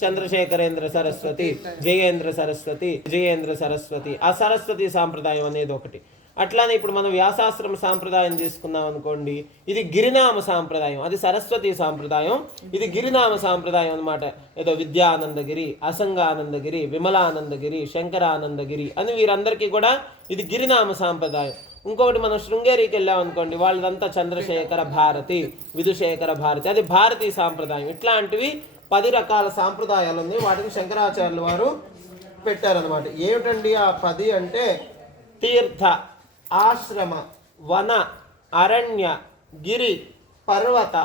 చంద్రశేఖరేంద్ర సరస్వతి, జయేంద్ర సరస్వతి, విజయేంద్ర సరస్వతి, ఆ సరస్వతి సాంప్రదాయం అనేది ఒకటి. అట్లానే ఇప్పుడు మనం వ్యాసాశ్రమ సాంప్రదాయం తీసుకున్నాం అనుకోండి, ఇది గిరినామ సాంప్రదాయం, అది సరస్వతి సాంప్రదాయం, ఇది గిరినామ సాంప్రదాయం అనమాట. ఏదో విద్యానందగిరి, అసంగానందగిరి, విమలానందగిరి, శంకరానందగిరి అని వీరందరికీ కూడా ఇది గిరినామ సాంప్రదాయం. ఇంకొకటి మనం శృంగేరికి వెళ్ళాం అనుకోండి, వాళ్ళదంతా చంద్రశేఖర భారతి, విధుశేఖర భారతి, అది భారతీ సాంప్రదాయం. ఇట్లాంటివి 10 రకాల సాంప్రదాయాలు ఉన్నాయి. వాటిని శంకరాచార్యులు వారు పెట్టారనమాట. ఏమిటండి ఆ 10 అంటే తీర్థ, ఆశ్రమ, వన, అరణ్య, గిరి, పర్వత,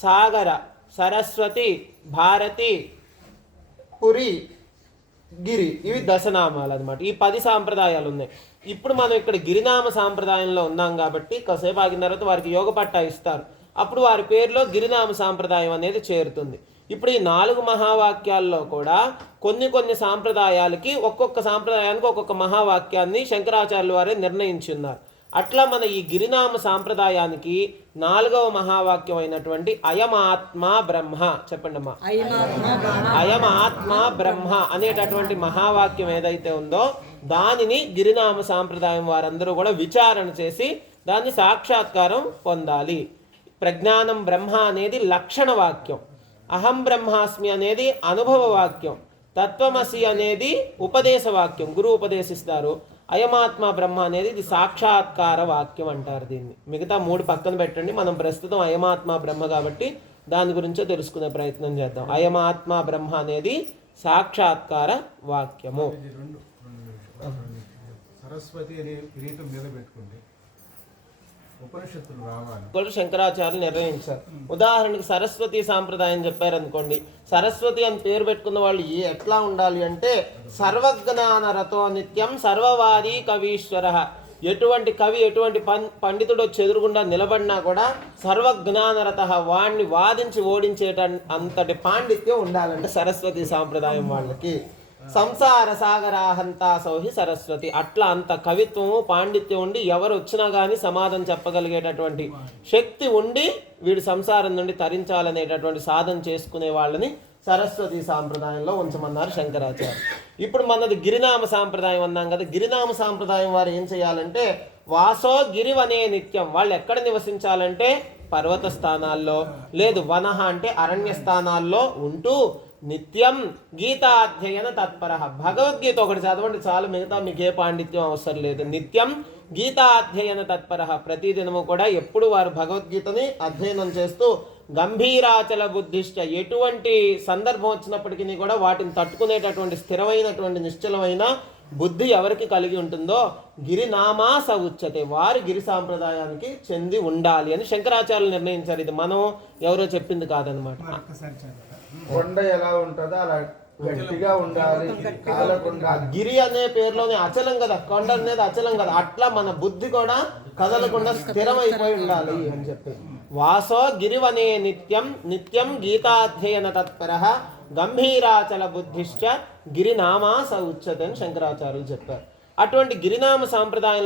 సాగర, సరస్వతి, భారతి, పురి, గిరి, ఇవి దశనామాలు అనమాట. ఈ 10 సాంప్రదాయాలు ఉన్నాయి. ఇప్పుడు మనం ఇక్కడ గిరినామ సాంప్రదాయంలో ఉన్నాం కాబట్టి కాసేపు ఆగిన తర్వాత వారికి యోగ పట్టా ఇస్తారు. అప్పుడు వారి పేరులో గిరినామ సాంప్రదాయం అనేది చేరుతుంది. ఇప్పుడు ఈ 4 మహావాక్యాల్లో కూడా కొన్ని సాంప్రదాయాలకి ఒక్కొక్క సాంప్రదాయానికి ఒక్కొక్క మహావాక్యాన్ని శంకరాచార్యుల వారే నిర్ణయించున్నారు. అట్లా మన ఈ గిరినామ సాంప్రదాయానికి 4వ మహావాక్యం అయినటువంటి అయమాత్మ బ్రహ్మ, చెప్పండి అమ్మా, అయమాత్మ బ్రహ్మ అనేటటువంటి మహావాక్యం ఏదైతే ఉందో దానిని గిరినామ సాంప్రదాయం వారందరూ కూడా విచారణ చేసి దాన్ని సాక్షాత్కారం పొందాలి. ప్రజ్ఞానం బ్రహ్మ అనేది లక్షణ వాక్యం, అహం బ్రహ్మాస్మి అనేది అనుభవ వాక్యం, తత్వమసి అనేది ఉపదేశ వాక్యం, గురువు ఉపదేశిస్తారు. అయమాత్మ బ్రహ్మ అనేది ఇది సాక్షాత్కార వాక్యం అంటారు దీన్ని. మిగతా 3 పక్కన పెట్టండి. మనం ప్రస్తుతం అయమాత్మ బ్రహ్మ కాబట్టి దాని గురించే తెలుసుకునే ప్రయత్నం చేద్దాం. అయమాత్మ బ్రహ్మ అనేది సాక్షాత్కార వాక్యము. సరస్వతి అనే కిరీటం మీద పెట్టుకుంటే ఉపనిషత్తులు రావాలి శంకరాచార్యులు నిర్ణయించారు. ఉదాహరణకి సరస్వతి సాంప్రదాయం చెప్పారనుకోండి, సరస్వతి అని పేరు పెట్టుకున్న వాళ్ళు ఎట్లా ఉండాలి అంటే సర్వజ్ఞాన రతో నిత్యం సర్వవాది కవీశ్వర. ఎటువంటి కవి, ఎటువంటి పండితుడు చెదురుగుండా నిలబడినా కూడా సర్వజ్ఞానరత, వాణ్ణి వాదించి ఓడించేట అంతటి పాండిత్యం ఉండాలంటే సరస్వతి సాంప్రదాయం వాళ్ళకి. సంసార సాగరాహంతా సౌహి సరస్వతి, అట్లా అంత కవిత్వము పాండిత్యం ఉండి ఎవరు వచ్చినా కానీ సమాధానం చెప్పగలిగేటటువంటి శక్తి ఉండి వీడు సంసారం నుండి తరించాలనేటటువంటి సాధన చేసుకునే వాళ్ళని సరస్వతి సాంప్రదాయంలో ఉంచమన్నారు శంకరాచార్య. ఇప్పుడు మనది గిరినామ సాంప్రదాయం అన్నాం కదా, గిరినామ సాంప్రదాయం వారు ఏం చేయాలంటే వాసో గిరివనే నిత్యం, వాళ్ళు ఎక్కడ నివసించాలంటే పర్వత స్థానాల్లో, లేదు వనహ అంటే అరణ్య స్థానాల్లో ఉంటూ నిత్యం గీతాధ్యయన తత్పర, భగవద్గీత ఒకటి చదవండి చాలు, మిగతా మీకు ఏ పాండిత్యం అవసరం లేదు. నిత్యం గీతాధ్యయన తత్పర, ప్రతిదినము కూడా ఎప్పుడు వారు భగవద్గీతని అధ్యయనం చేస్తూ గంభీరాచల బుద్ధిష్ట, ఎటువంటి సందర్భం వచ్చినప్పటికీ కూడా వాటిని తట్టుకునేటటువంటి స్థిరమైనటువంటి నిశ్చలమైన బుద్ధి ఎవరికి కలిగి ఉంటుందో గిరినామా స ఉచ్యతే, వారు గిరి సాంప్రదాయానికి చెంది ఉండాలి అని శంకరాచార్యులు నిర్ణయించారు. ఇది మనం ఎవరో చెప్పింది కాదనమాట. కొండ ఎలా ఉంటుందో అలా గట్టిగా ఉండాలి, గిరి అనే పేరులోనే అచలం కదా, కొండ అనేది అచలం కదా, అట్లా మన బుద్ధి కూడా కదలకుండా స్థిరమైపోయి ఉండాలి అని చెప్పి. వాసో గిరివనే నిత్యం నిత్యం గీతాధ్యయన తత్పర గంభీరాచల బుద్ధిశ్చ గిరినామా స ఉచ్యతే అని శంకరాచార్యులు చెప్పారు. అటువంటి గిరినామ సాంప్రదాయం